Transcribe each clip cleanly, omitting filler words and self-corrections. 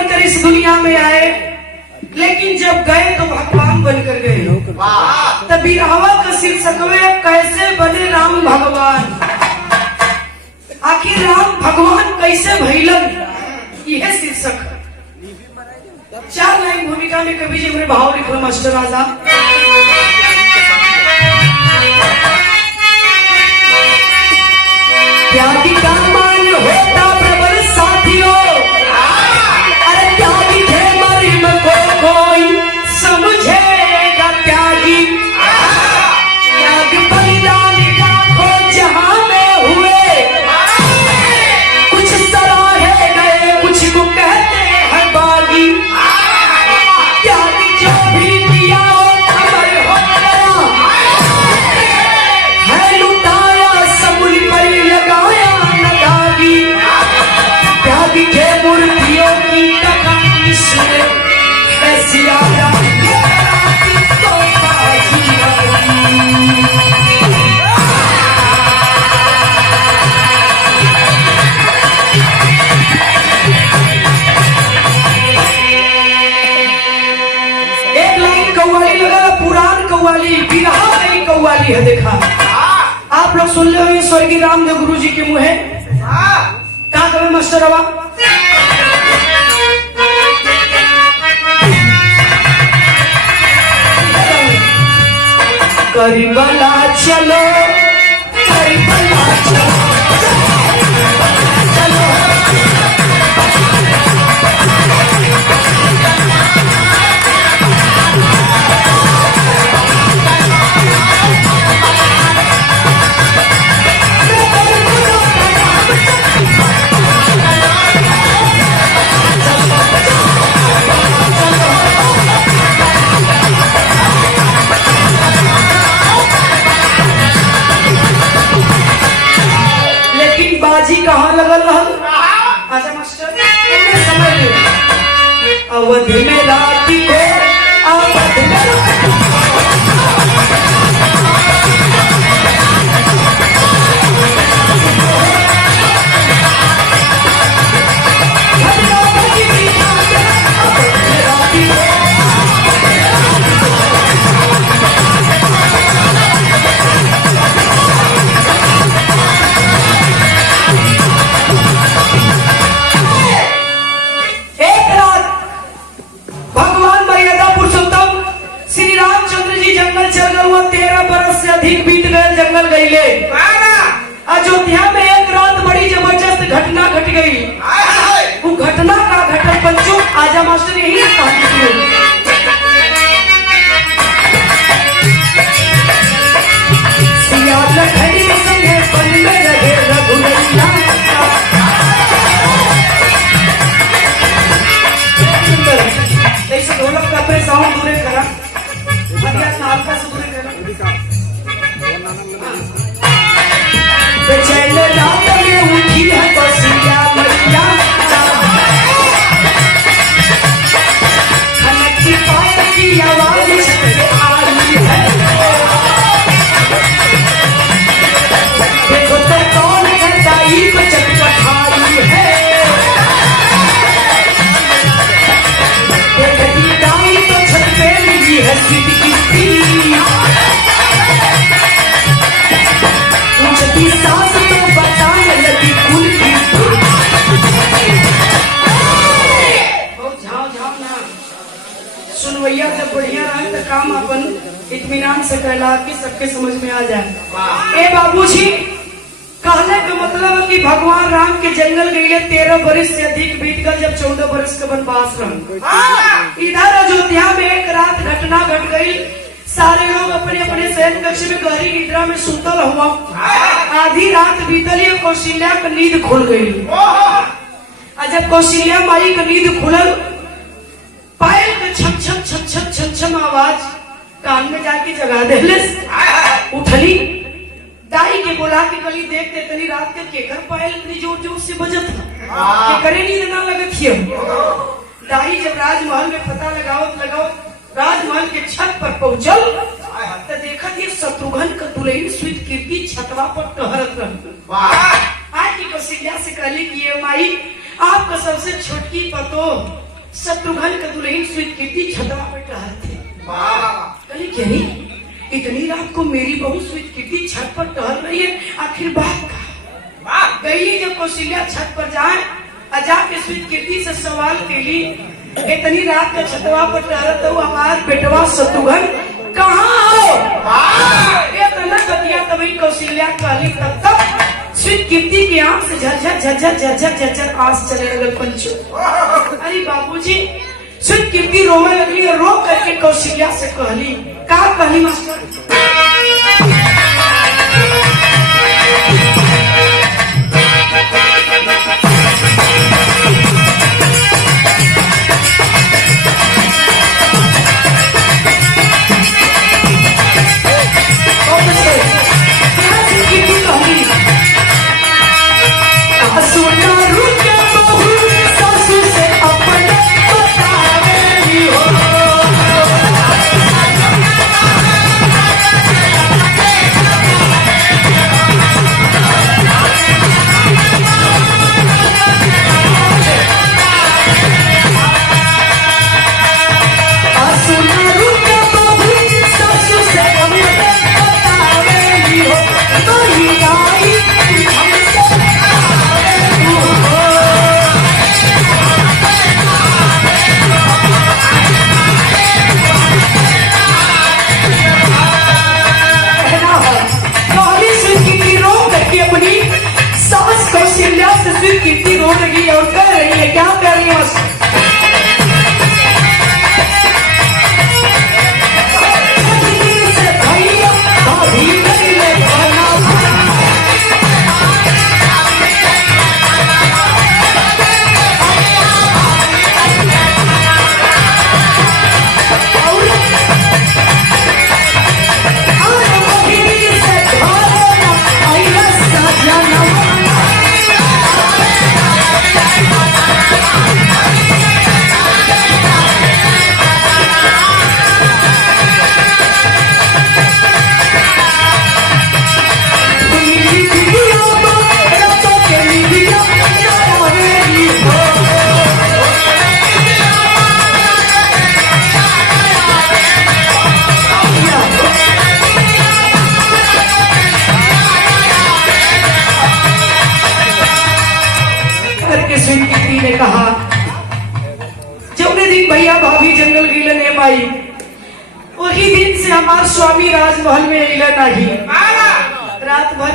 बनकर इस दुनिया में आए, लेकिन जब गए तो भगवान बनकर गए। तब बिरहवा का शीर्षक में कैसे बने राम भगवान, आखिर राम भगवान कैसे भइलन, यह शीर्षक। 4 लाइन भूमिका में कवि जी मेरे भाव लिखो मास्टर राजा। त्यागी का मान होता प्रबल साथियों, अरे त्यागी थे मरिम को कोई समझेगा त्यागी। त्याग बलिदान लाखों जहां में हुए, कुछ सराहे गए कुछ को कहते हैं बागी। त्यागी जो भी किया वो अमर हो गया, है लुटाया सबुल पर लगाया न दागी। त्यागी के मूर्तियों की कहानी सुने, ऐसी आया तो बाजी एक लाइन कव्वाली लगा, पुरान कव्वाली, बिरहा नहीं कव्वाली है। देखा आप लोग सुन ले हो स्वर्गीय रामदेव गुरु जी के मुँह का कहे मास्टर रवा। करीबला चलो करीबला चलो चलो, बाजी कहाँ लगल रहल। अच्छा मास्टर समझ लो, अवधि में राती को अवधि में अधिक बीत गए जंगल गईले। अयोध्या में एक रात बड़ी जबरदस्त घटना घट गई। वो घटना का घटन पंचो आजा मास्टर यही ढोलक का अपने साउंड दूरे करा, हल्का से दूरे करा। बेचैन रात में उठी है बसिया मैया, खनकी पायल की आवाज आई है। देखो तो कौन है दाई को चटपटाई है, देखती दाई तो छत पे मिली है सीधी की सांस तो बचाने लगी कुल की। जाओ जाओ ना सुनवैया, जब बढ़िया रहे तो काम अपन इत्मीनान से कहला कि सबके समझ में आ जाए। ए बाबूजी कहने का मतलब है कि भगवान राम के जंगल गए 13 वर्ष से अधिक बीत गए, जब 14 वर्ष का वनवास रहा। इधर अयोध्या में एक रात घटना घट गई। सारे लोग अपने अपने शयन कक्ष में गहरी निद्रा में सुतल हुआ। आधी रात बीतली, कौशल्या का नींद खुल गई। जब कौशल्या माई का नींद खुलल, पायल का छम छम छम छम छम छम आवाज कान में जाके जगा दे। उठली, दाई के बोला के गली देखते तनी रात के केकर पायल इतनी जोर जोर से बजत के करे नींद ना लगत हिय। दाई जब राजमहल में पता लगावत राजमहल के छत पर पहुंचल तो देखा कि शत्रुघ्न का दुल्हन स्वीट कीर्ति छतवा पर टहरत रही। आज की कौशल्या से कहली कि ये माई आपका सबसे छोटकी पतो शत्रुघ्न का दुल्हन स्वीकृति छतवा पे टहलते। कली क्या इतनी रात को मेरी बहू स्वीकृति छत पर टहल रही है, आखिर बात का गई। जब कौशल्या छत पर जाए जाके स्वीकृति से सवाल के लिए इतनी रात का छतवा पर टहल तो हमारे बेटवा शत्रुघ्न कहाँ हो? इतना बतिया तभी कौशल्या कहली। तब तक स्वीकृति की आंख से झरझर झरझर झरझर झरझर आंस चले लगल पंचो। अरे बाबूजी, स्वीकृति रोवे लगली और रो करके कौशल्या से कहली। का कहली मास्टर? कीर्ति रो रही है और कह रही है, क्या कह रही है? ने कहा, जौने दिन भैया भाभी जंगल गिलन है माई, वही दिन से हमारे स्वामी राजमहल में अला नहीं। रात भर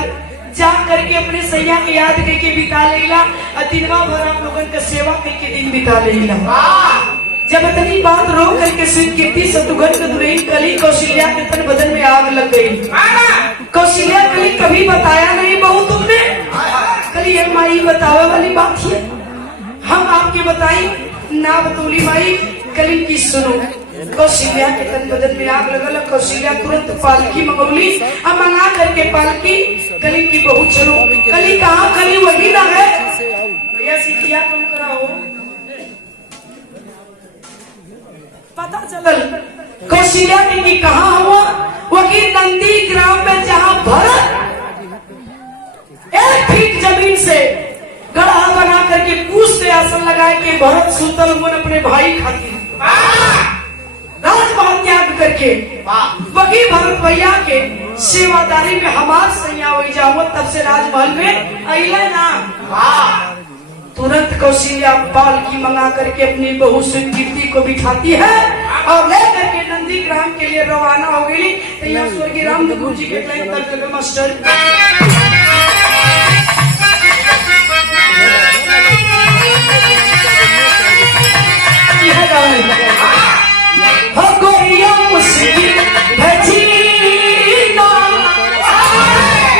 जा करके अपने सैया के याद करके बिता लेला और दिनवा भर आप लोगन का सेवा करके दिन बिता लेला। जब इतनी बात रो करके स्वीकृति शत्रुघ्न के दुल्हन कली कौशल्या के तन बदन में आग लग गई। कौशल्या कली कभी बताया नहीं बहू तुमने? कली ये माई बतावे वाली बात है, हम आपके बताई ना बतौली माई। कली की सुनो, कौशल्या के तन बदन में आग लगल। कौशल्या तुरंत पालकी मंगौली और मंगा करके पालकी कली की बहू चलो। कली कहाँ? कली वही ना है भैया, सीखिया कम कराओ। पता चलल कौशल्या की कहाँ हुआ? वही नंदी ग्राम में, जहाँ भरत 1 फीट जमीन से गढ़ा बना करके पूछ पे आसन लगाए के भरत सुतल मन अपने भाई खातिर राजमहल त्याग करके वही भरत भैया के सेवादारी में हमार सैया हो जाओ। तब से राजमहल में अइले ना। तुरंत कौशल्या पालकी मंगा करके अपनी बहू स्वीकृति को बिठाती है और ले करके नंदी ग्राम के लिए रवाना हो गई। तो यहाँ स्वर्गीय राम गुरु जी के लाइन कर मास्टर।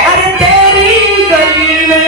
अरे तेरी गली में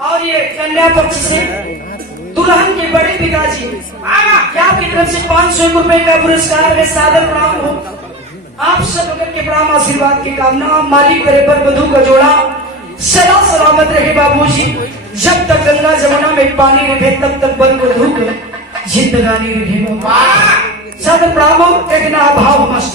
और ये कन्या पक्ष से दुल्हन के बड़े पिताजी क्या आपकी तरफ से 500 रुपए का पुरस्कार है। सादर प्रणाम हो आप सब लोगों के प्रणाम आशीर्वाद की कामना। मालिक करे पर वधू का जोड़ा सदा सलामत रहे बाबूजी। जब तक गंगा जमुना में पानी रहे तब तक बर वधू को जिंदगानी रहे। सादर प्रणाम हो एक ना भाव मस्त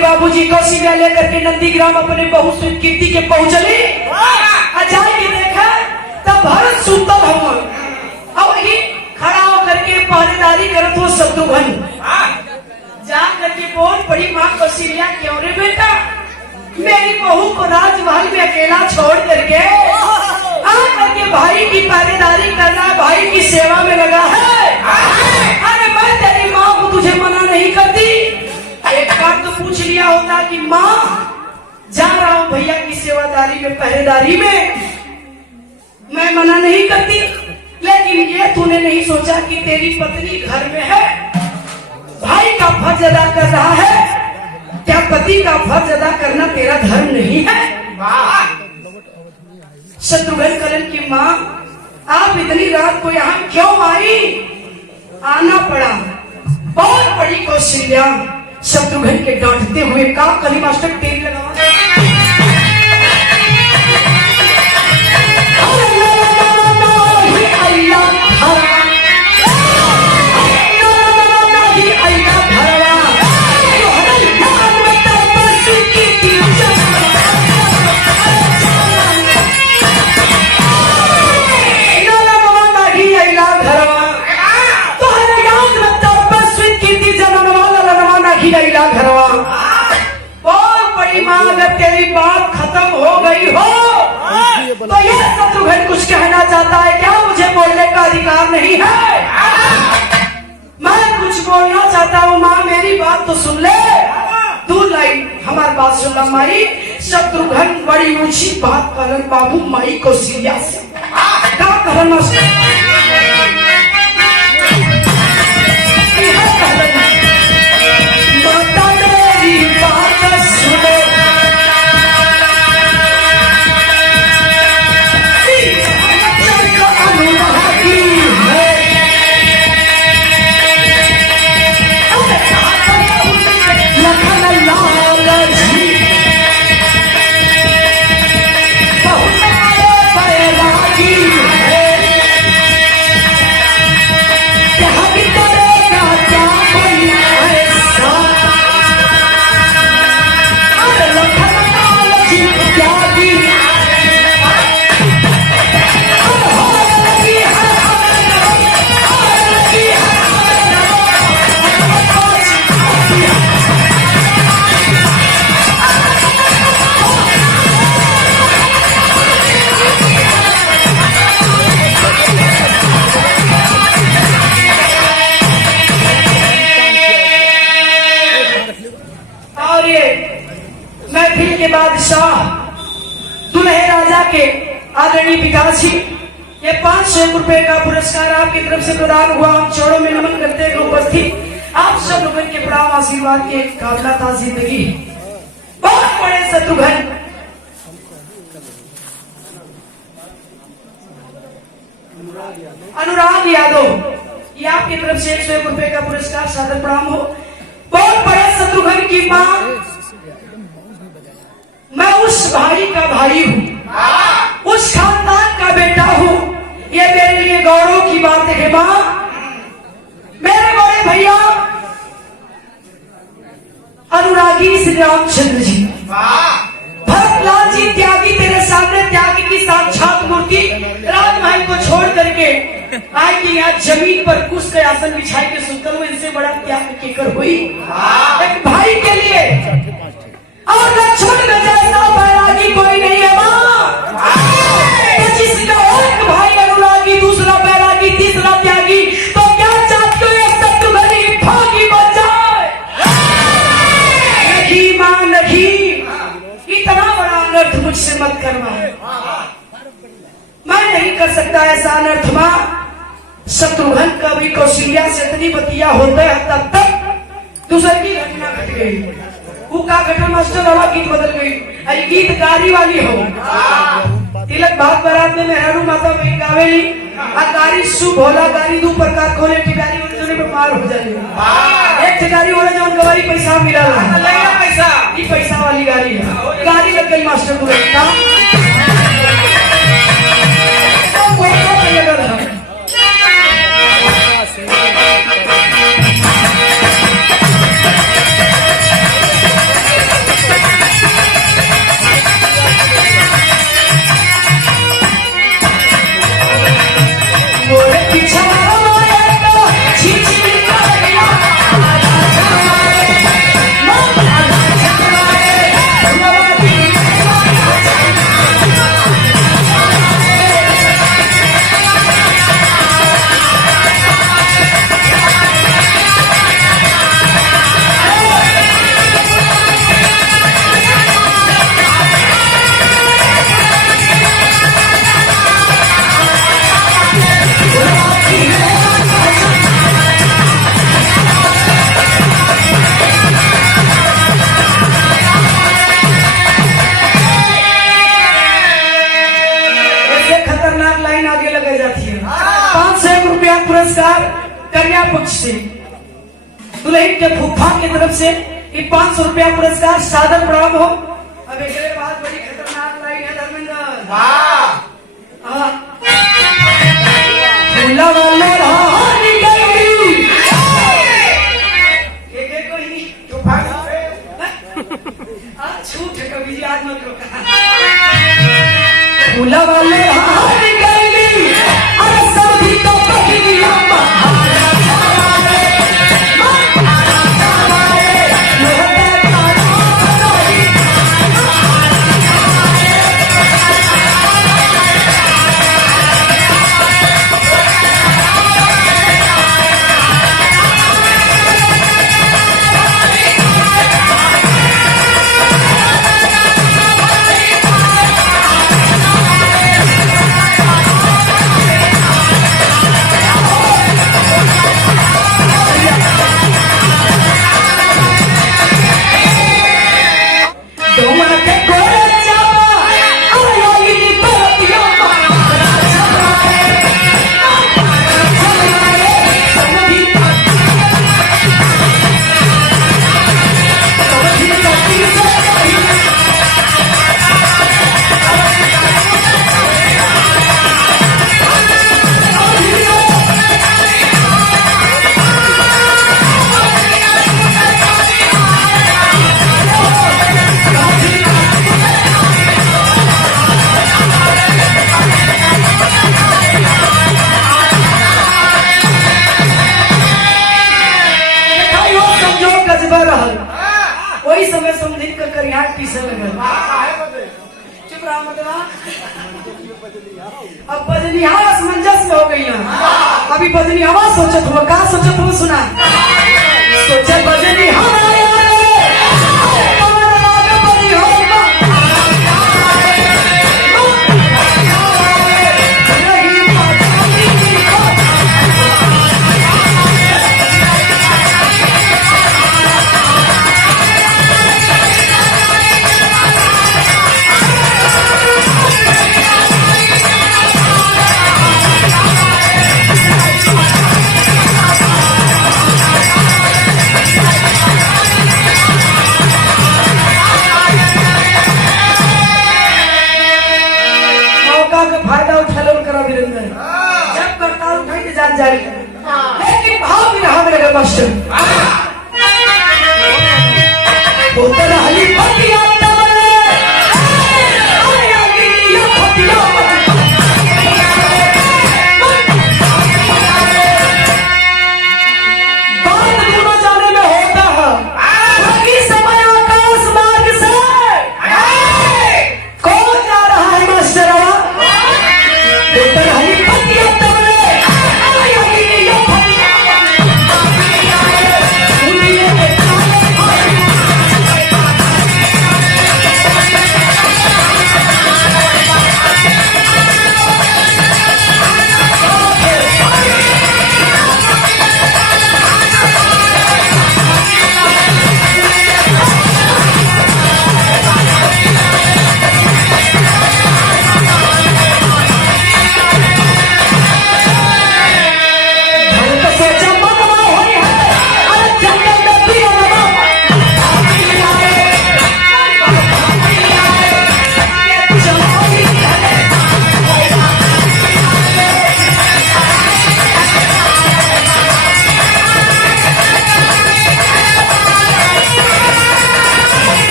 बाबूजी कौशिका लेकर के नंदीग्राम अपने बहु कीर्ति के पहुंचले अजाय के देखा तब भरत सुतल हो और ही खड़ा होकर के पहरेदारी करत हो शत्रुघ्न जा करके बोल पड़ी माँ कौशल्या क्यों रे बेटा मेरी बहू को राजमहल में अकेला छोड़ करके करके भाई की पहरेदारी करना भाई की सेवा में लगा है। अरे मैं तेरी माँ को तुझे मना नहीं करती। एक बार तो पूछ लिया होता कि माँ जा रहा हूँ भैया की सेवादारी में पहरेदारी में मैं मना नहीं करती। लेकिन ये तूने नहीं सोचा कि तेरी पत्नी घर में है भाई का फर्ज अदा कर रहा है। क्या पति का फर्ज अदा करना तेरा धर्म नहीं है? शत्रुघ्न करण की माँ आप इतनी रात को यहाँ क्यों आई? आना पड़ा बहुत बड़ी कौशल्या शत्रुघ्न के डांटते हुए का कली मास्टर तेल लगा अगर तेरी बात खत्म हो गई हो तो ये शत्रुघ्न कुछ कहना चाहता है क्या? मुझे बोलने का अधिकार नहीं है। मैं कुछ बोलना चाहता हूँ माँ मेरी बात तो सुन ले। तू लाइन हमारी बात सुन ला माई। शत्रुघ्न बड़ी ऊंची बात करन बाबू माई कौशल्या से क्या करन बादशाह दुल्हे राजा के आदरणीय पिताजी ये 500 रुपए का पुरस्कार आपकी तरफ से प्रदान हुआ। हम चौड़ों में नमन करते हैं उपस्थित आप सब लोगों के प्रणाम आशीर्वाद के काबिला था जिंदगी। बहुत बड़े शत्रुघ्न अनुराग यादव, ये आपकी तरफ से 101 रुपए का पुरस्कार सादर प्रणाम हो। बहुत बड़े शत्रुघ्न की मां, मैं उस भाई का भाई हूँ, उस खानदान का बेटा हूँ, ये मेरे लिए गौरव की बात है मां। मेरे बड़े भैया अनुरागी श्री रामचंद्र जी, भरतलाल जी त्यागी, तेरे सामने त्यागी की साक्षात मूर्ति, राज भाई को छोड़ करके आज की यहाँ जमीन पर कुछ के आसन बिछाई के सुतल हुए, इनसे बड़ा त्याग केकर हुई एक भाई के लिए। और लक्ष्मण में जैसा बैरागी कोई नहीं है मां। जिसका एक भाई अनुरागी, दूसरा बैरागी, तीसरा त्यागी, तो क्या चाहती हो ये शत्रुघ्न की भागी बच जाए? नहीं मां नहीं, इतना बड़ा अनर्थ मुझसे मत करवा, मैं नहीं कर सकता ऐसा अनर्थ मां। शत्रुघ्न कभी कौशल्या से इतनी बतिया होते हैं तब तक दूसरे की घटना घट गई। वो का घटना मास्टर वाला गीत बदल गई, अरे गीत गारी वाली हो। तिलक भाग बारात में मेहरू माता में गावेली, गारी शुभ होला, गारी दो प्रकार खोले, ठिकारी वाले जो बीमार हो जाए, एक ठिकारी वाले जो गवारी पैसा मिला पैसा, ये पैसा वाली गाड़ी है, गाड़ी लग गई मास्टर को पुरस्कार कन्या पक्ष से दुल्हन के फूफा की तरफ से 500 रुपया पुरस्कार सादर प्रणाम हो। अब एक बात बड़ी खतरनाक लाइन है धर्मेंद्र, फूला वाले छूट है कभी आज मत रोका, फूला वाले अब बजनिहार असमंजस में हो गई है। अभी बजनिहार सोचत हुआ, का सोचत हुआ सुना, सोचे बजनिहार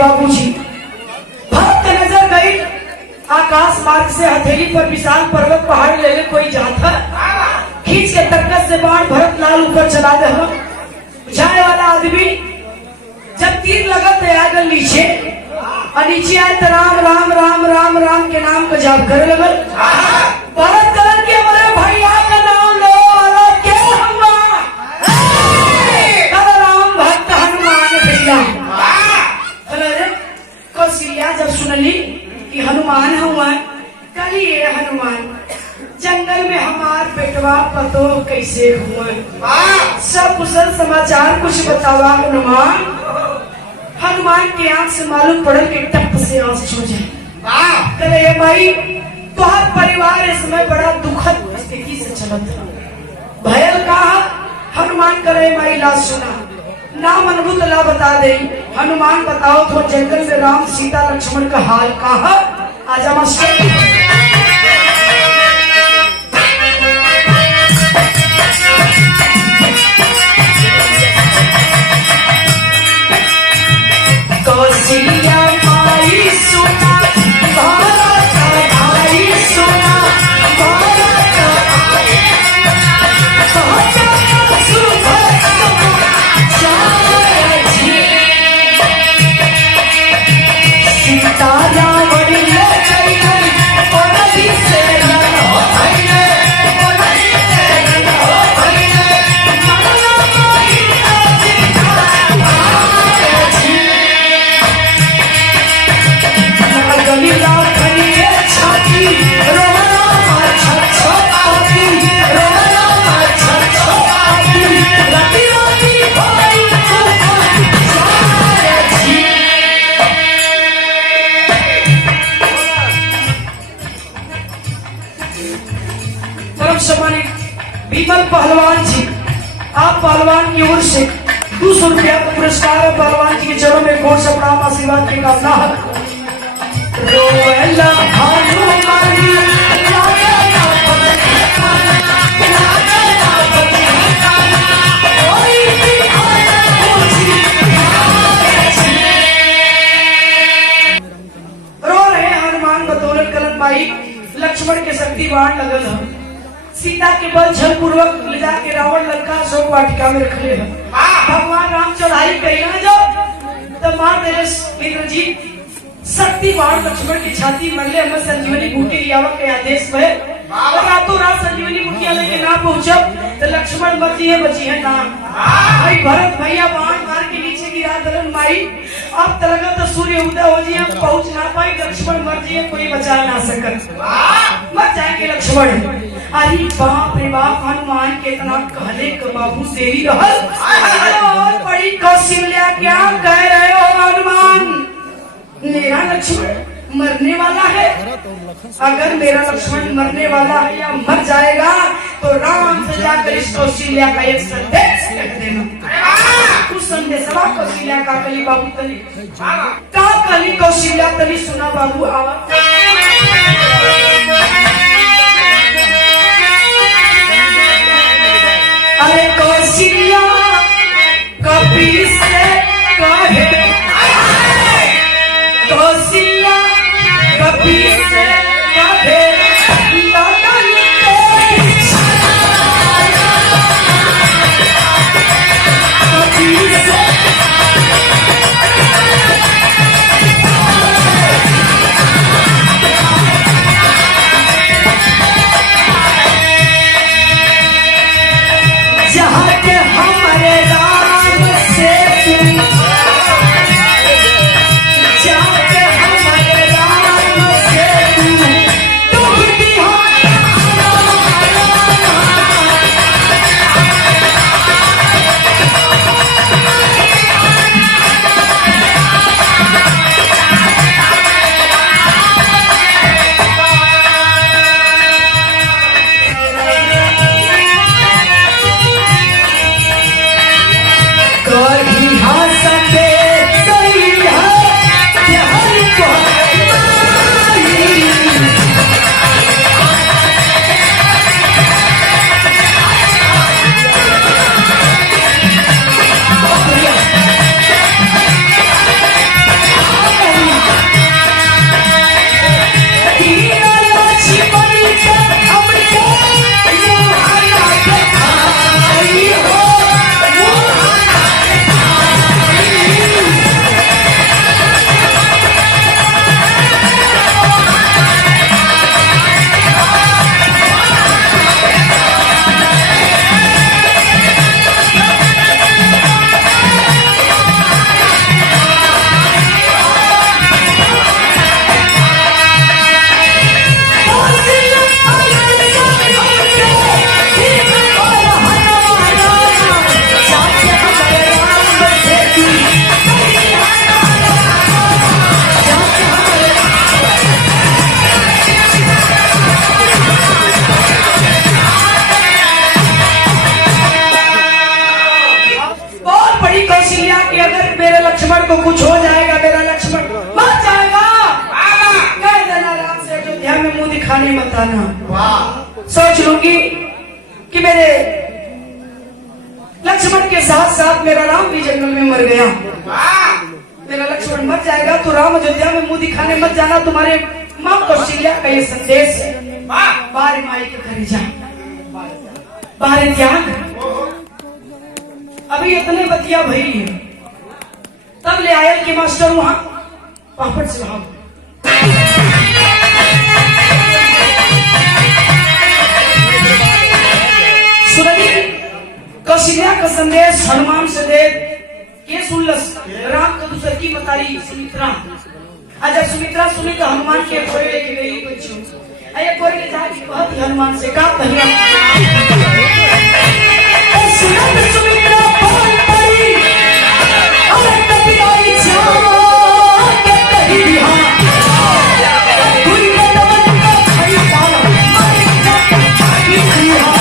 बाबूजी भक्त नजर गई आकाश मार्ग से हथेली पर विशाल पर्वत पहाड़ ले कोई जाता खींच के तर्कस से बाण भरत लाल ऊपर चला दे जाए वाला आदमी जब तीर लगा तो आगे नीचे और नीचे आए तो राम राम राम राम राम के नाम को जाप करे लगल भरत करण के बोले भैया का नाम लो क्या हुआ राम भक्त हनुमान भैया कौशल्या जब सुनली कि हनुमान हुआ कली ये हनुमान जंगल में हमार बेटवा पतो कैसे हुआ सब कुशल समाचार कुछ बतावा हनुमान हनुमान के आंख से मालूम पड़ल के टप से आंसू छूट जाए करे भाई तुहार परिवार इस समय बड़ा दुखद स्थिति से चलत भयल कहा हनुमान करे भाई ला सुना नाम अनुभूत ला बता दे हनुमान बताओ तो जंगल में राम सीता लक्ष्मण का हाल कहा आजा मास्टर कौशल्या माई सुना भारत भाई सुना भारत सीता रावण ले से विमल पहलवान जी आप पहलवान की ओर से 200 रुपया का पुरस्कार है पहलवान जी के चरणों में गोर से प्रणाम आशीर्वाद की कामना रो रहे हनुमान बतौलत कलन माई लक्ष्मण के शक्ति बाण लगल है सीता के बल छल पूर्वक ले जाके रावण लंका शोक वाटिका में रखले हैं भगवान राम चढ़ाई करिए जब तब मार दे इंद्रजीत शक्ति बाण लक्ष्मण की छाती मरले हमें संजीवनी बूटी लियावा के आदेश पे और रातों रात संजीवनी बूटिया लेके ना पहुंचब तो लक्ष्मण बची है ना भाई भरत भैया बाण मार के नीचे गिरा दलन माई अब तरगा तो सूर्य उदय हो जी पहुंच ना पाई लक्ष्मण मर जी कोई बचा ना सकत मर जाएंगे लक्ष्मण अरे बाप रे बाप हनुमान के इतना कहले के बाबू देवी रहल बड़ी कौशल्या क्या कह रहे हो हनुमान मेरा लक्ष्मण मरने वाला है अगर मेरा लक्ष्मण मरने वाला है या मर जाएगा तो राम से जाकर इस कौशल्या का एक संदेश कह देना उस संदेश कौशल्या का कली बाबू तली का कली कौशल्या तली सुना बाबू आवाज अरे कौशल्या कपी से कहे कौशल्या कपी से कहे लगन कपी से जहाँ के हमारे राम से मेरे लक्ष्मण को कुछ हो जाएगा, मेरा लक्ष्मण मर जाएगा, कह देना राम से अयोध्या में मुंह दिखाने मत आना। सोच लूंगी कि मेरे लक्ष्मण के साथ साथ मेरा राम भी जंगल में मर गया, मेरा लक्ष्मण मर जाएगा तो राम अयोध्या में मुंह दिखाने मत जाना। तुम्हारे माँ कौशल्या का ये संदेश है, बारे माई के घर जा, बारे त्याग। अभी इतने बतिया भई है, तब ले आयल के मास्टर वहां पापड़ चढ़ाओ। सुनिए कौशल्या का संदेश हनुमान से दे ये सुनलस राम का दूसर की मतारी सुमित्रा। जब सुमित्रा सुनी तो हनुमान के कोरे लेके गई बच्चों, अरे कोरे के जाके बहुत हनुमान से कहा भैया सुमित्रा बोल पड़ी, अरे कभी आई जाके कहीं भी हाँ कोई कदम का भाई डाला मारे जाके कहीं हाँ।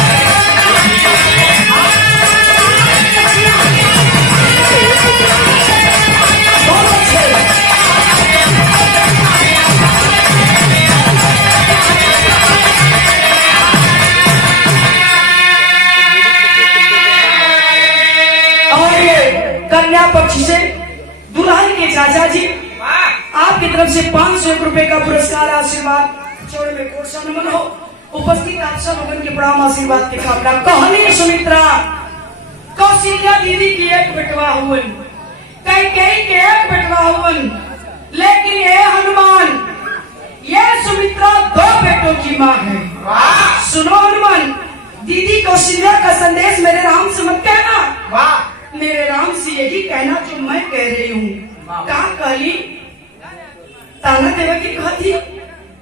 कन्या पक्ष से दुल्हन के चाचा जी आपकी तरफ से 501 रुपए का पुरस्कार आशीर्वाद चौड़ में कोर्सा नमन हो। उपस्थित आप सब भगवान के प्रणाम आशीर्वाद के कामना। कहानी सुमित्रा कौशल्या दीदी की एक बेटवा हुवन, कैकेयी के एक बेटवा हुवन, लेकिन ये हनुमान ये सुमित्रा 2 बेटों की माँ है। सुनो हनुमान, दीदी कौशल्या का संदेश मेरे राम से मत कहना, मेरे राम से यही कहना जो मैं कह रही हूँ। कहा कहली ताना देवे की कहती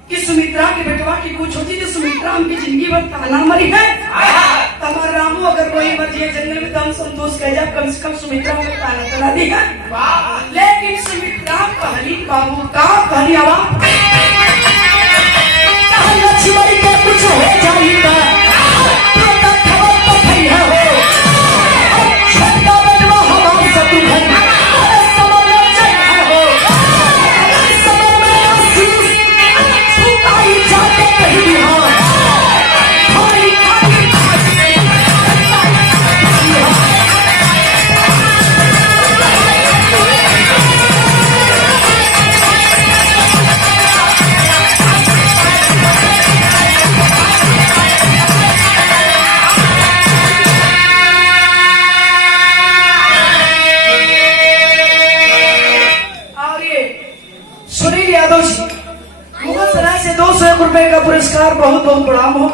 कि सुमित्रा के बेटवा की कुछ होती तो सुमित्रा हमकी जिंदगी भर ताना मरी है। तमार रामू अगर कोई बचिए जंगल में दम संतोष कह जाए कम से कम सुमित्रा में ताना तना दी है। लेकिन सुमित्रा कहली बाबू का कहली आवाज लक्ष्मण के कुछ हो जाएगा रुपए का पुरस्कार बहुत बहुत प्रणाम हो।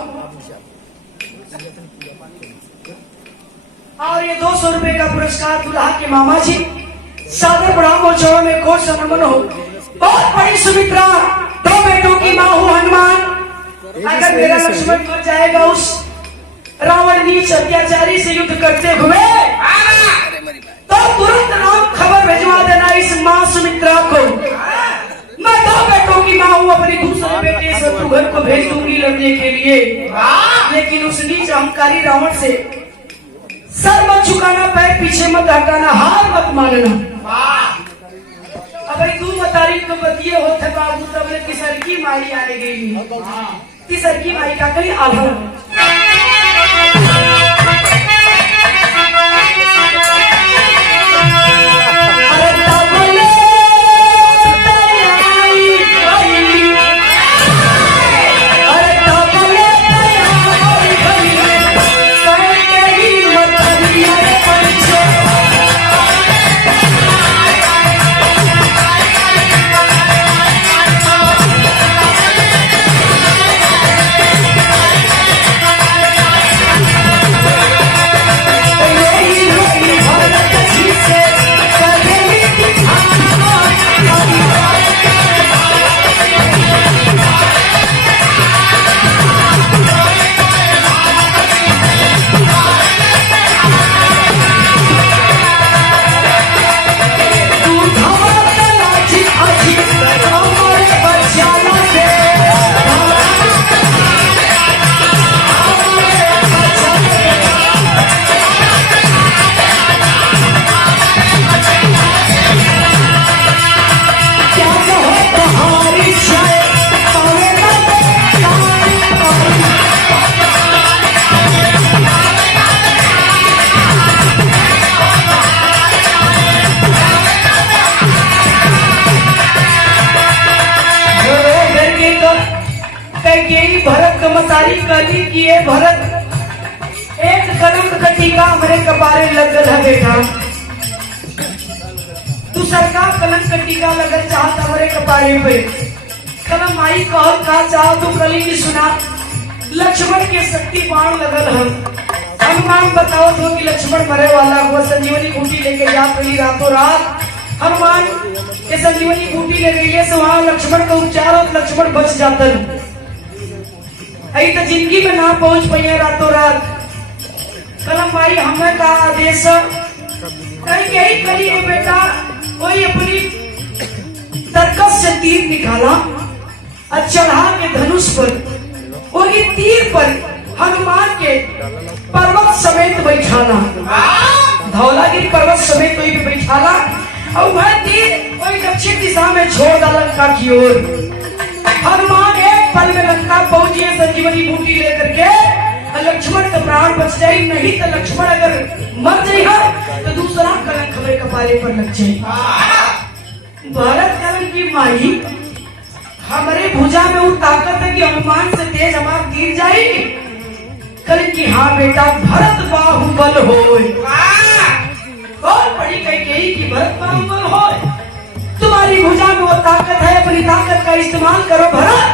और ये 200 रुपए का पुरस्कार दुल्हा के मामा जी सादर प्रणाम हो। चौड़ में कोट समर्पण हो। बहुत बड़ी सुमित्रा 2 बेटों की माँ हो हनुमान, अगर मेरा लक्ष्मण मर जाएगा उस रावण नीच अत्याचारी से युद्ध करते हुए तो तुरंत राम खबर भिजवा देना इस माँ सुमित्रा को। मैं 2 बेटों की माँ हूँ, अपने दूसरे बेटे शत्रुघ्न को भेज दूंगी लड़ने के लिए, लेकिन उस नीच अहंकारी रावण से सर मत झुकाना, पैर पीछे मत हटाना, हार मत मानना। अब तू बतारी तो बतिये होते बाबू तब तीसर की माई आने गई, तीसर की माई का कहीं आभार महतारी कहली कि ये भरत एक कलंक का टीका हमारे कपारे लग गल है बेटा, तू सरकार कलंक का टीका लगल चाहत हमारे कपारे पे। कलम आई कह का चाह तू कली की सुना, लक्ष्मण के शक्ति बाण लगल है। हनुमान बताओ तो कि लक्ष्मण मरे वाला हुआ, संजीवनी बूटी लेके जा पड़ी रातों रात हनुमान के संजीवनी बूटी ले गई से वहां लक्ष्मण का उपचार और लक्ष्मण बच जातन। आई तो जिंदगी में ना पहुंच पाइए रातों रात। कलम भाई हमें का आदेश कहीं यही करिए बेटा, कोई अपनी तरकस से तीर निकाला और चढ़ा के धनुष पर, वही तीर पर हनुमान के पर्वत समेत बैठाना, धौलागिरी पर्वत समेत वही पे बैठाला और वह तीर वही दक्षिण दिशा में छोड़ डाला लंका की ओर। हनुमान एक पल में लंका पहुंचे संजीवनी बूटी लेकर के। लक्ष्मण का प्राण बच जाए, नहीं तो लक्ष्मण अगर मर जाए तो दूसरा कलंक हमारे कपारे पर लग जाए। भरत कलंक की माई हमारे भुजा में वो ताकत है कि हनुमान से तेज हमारा गिर जाए। कल की हाँ बेटा भरत बाहुबल होए, बहुत बड़ी कही कि भरत बाहुबल होए, तुम्हारी भुजा में वो ताकत है, अपनी ताकत का इस्तेमाल करो भरत,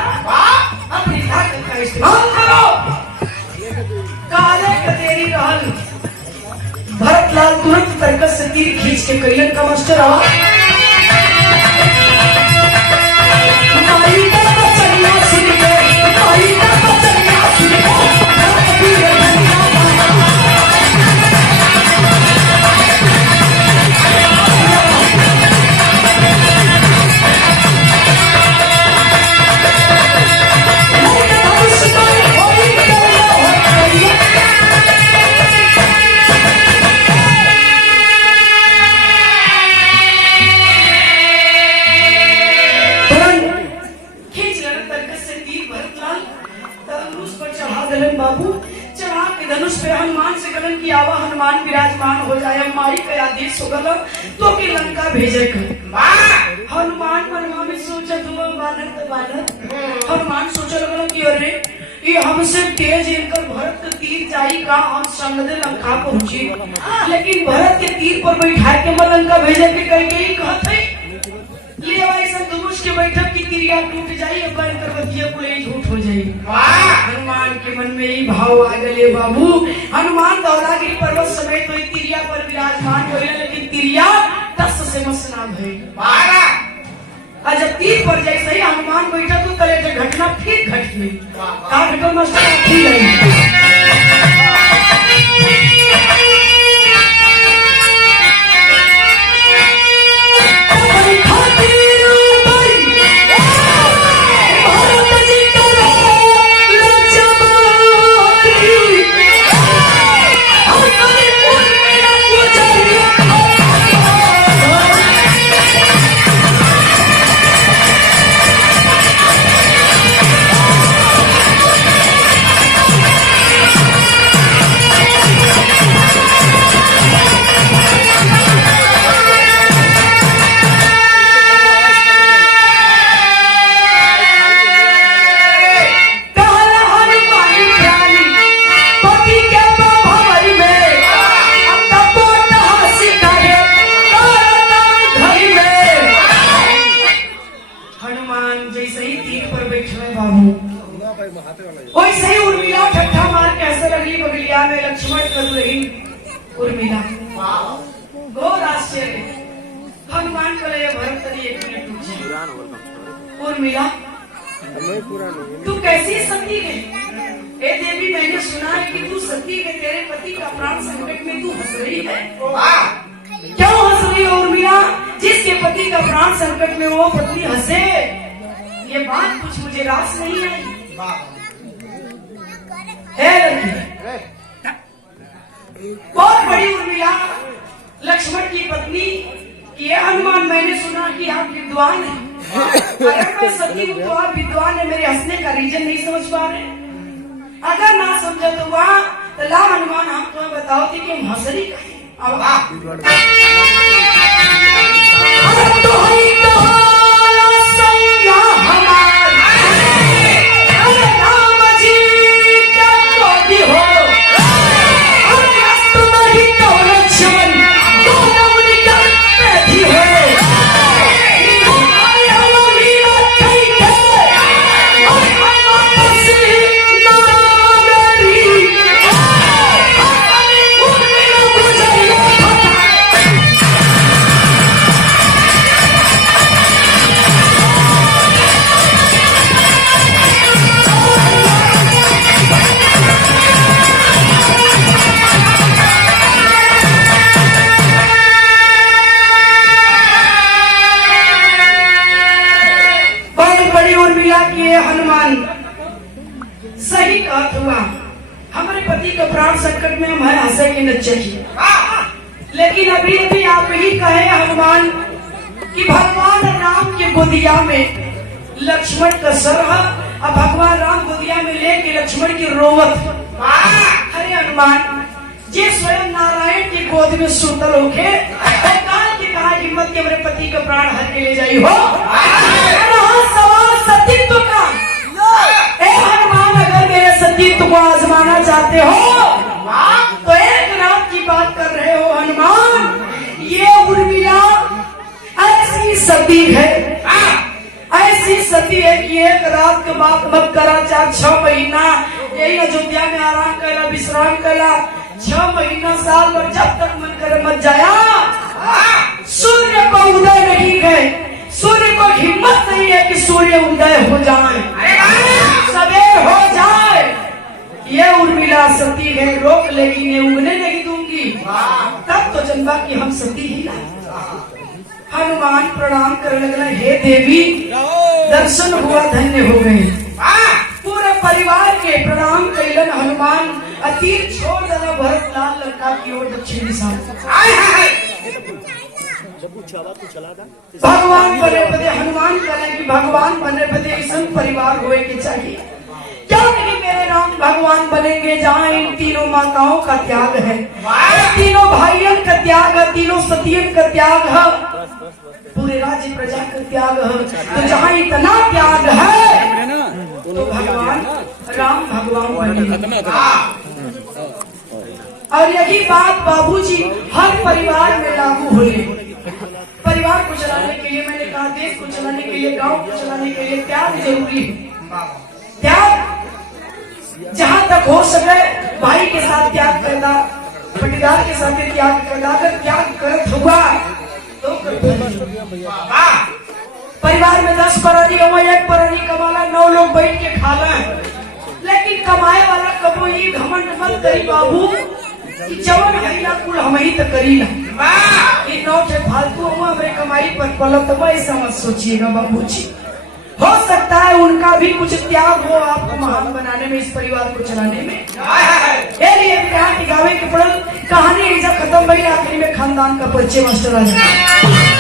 अपनी ताकत का इस्तेमाल करो। काले का देरी रहल, भरत लाल तुरंत तरकस से तीर खींच के कलियन का मास्टर आवा बाबू चढ़ा के धनुष पे हनुमान से गलन की आवा, हनुमान विराजमान हो जाए। माई का आदेश हो गल तो कि लंका भेजे हनुमान मनवा में सोचत हुआ बानर तो बानर। हनुमान सोचे लगल कि अरे ये हमसे तेज इनकर भरत के तीर जाई का, हम संगदे लंका पहुंची, लेकिन भरत के तीर पर बैठा के मैं लंका भेजे के कह गई कहत है ले ऐसा धनुष के बैठक की तिरिया टूट जाई, बनकर बतिया पूरे झूठ हो जाई। हनुमान के मन में यही भाव आ गए बाबू। हनुमान धौलागिरी पर्वत समेत तो तिरिया पर विराजमान हुए, लेकिन तिरिया तस से मस ना भई। जब तीर पर जैसे ही हनुमान बैठा तो तले जो घटना फिर घट गई। का घटना मास्टर फिर आई वैसे ही उर्मिला ठट्ठा मार के ऐसे लगली बगलिया में लक्ष्मण कर रही उर्मिला। घोर आश्चर्य। हनुमान को ले भरत करी एक मिनट पूछे उर्मिला तू कैसी सती है? ए देवी मैंने सुना है कि तू सती है, तेरे पति का प्राण संकट में तू हंस रही है, क्यों हंस रही हो उर्मिला? जिसके पति का प्राण संकट में वो पत्नी हंसे, ये बात कुछ मुझे रास नहीं आई। बहुत बड़ी उर्मिला लक्ष्मण की पत्नी कि हनुमान मैंने सुना कि आप विद्वान हैं, अगर मैं सती हूँ तो आप विद्वान है, मेरे हंसने का रीजन नहीं समझ पा रहे। अगर ना समझा तो वहाँ तो ला हनुमान हम तुम्हें बताओ थी कि हम हंसरी हनुमान सही कहत हुआ, हमारे पति का प्राण संकट में हम हंसे के न चाहिए, लेकिन अभी अभी आप ही कहे हनुमान कि भगवान राम के गोदिया में लक्ष्मण का सर है और भगवान राम गोदिया में लेके लक्ष्मण की रोवत। अरे हनुमान जे स्वयं नारायण की गोद में सुतल होके कहा हिम्मत के मेरे पति का प्राण हर के ले जाई हो। सवाल सतीत्व का। ए हनुमान अगर मेरे सतीत्व को आजमाना चाहते हो तो एक रात की बात कर रहे हो हनुमान। ये उर्मिला ऐसी सती है, ऐसी सती है कि एक रात के बाद मत करा 4-6 महीना यही अयोध्या में आराम करा, विश्राम करा। 6 महीना साल भर जब तक मन करे मत जाया। सूर्य को उदय नहीं गए, सूर्य को हिम्मत नहीं है कि सूर्य उदय हो जाए, सवेर हो जाए। ये उर्मिला सती है, रोक लेगी ने उगने नहीं दूंगी। तब तो जनवा की हम सती ही ना। हनुमान प्रणाम करने लगा, हे देवी दर्शन हुआ धन्य हो गए। पूरे परिवार के प्रणाम कैलन हनुमान अतीत छोड़ देना भरत लाल लंका की ओर दक्षिण दिशा। भगवान बने बदे हनुमान करें कि भगवान बने बदे ऐसा परिवार होए के चाहिए। क्या नहीं मेरे राम भगवान बनेंगे जहाँ इन तीनों माताओं का त्याग है, तीनों भाइयों का त्याग है, तीनों सतियों का त्याग है, पूरे राज्य प्रजा का त्याग है। तो जहाँ इतना त्याग है तो भगवान राम भगवान बने। और यही बात बाबूजी हर परिवार में लागू होगी। परिवार को चलाने के लिए मैंने कहा, देश को चलाने के लिए, गांव को चलाने के लिए त्याग जरूरी है। त्याग जहां तक हो सके भाई के साथ त्याग करना, पटीदार के साथ त्याग करना। अगर त्याग करत हुआ तो परिवार में 10 प्राणी हो, 1 प्राणी कमाला, 9 लोग बैठ के खा लें। लेकिन कमाए वाला कबो ये घमंड मत करी बाबू कि जवन हईला कुल हम ही तो करी ना, कि 9 ठे फालतू हुआ हमारे कमाई पर पलत हुआ, ऐसा मत सोचिएगा बाबूजी। हो सकता है उनका भी कुछ त्याग हो आपको महान बनाने में, इस परिवार को चलाने में। लिए गावे के पड़ल कहानी ऐसा खत्म भई, आखिरी में खानदान का परिचय मास्टर आ जाए।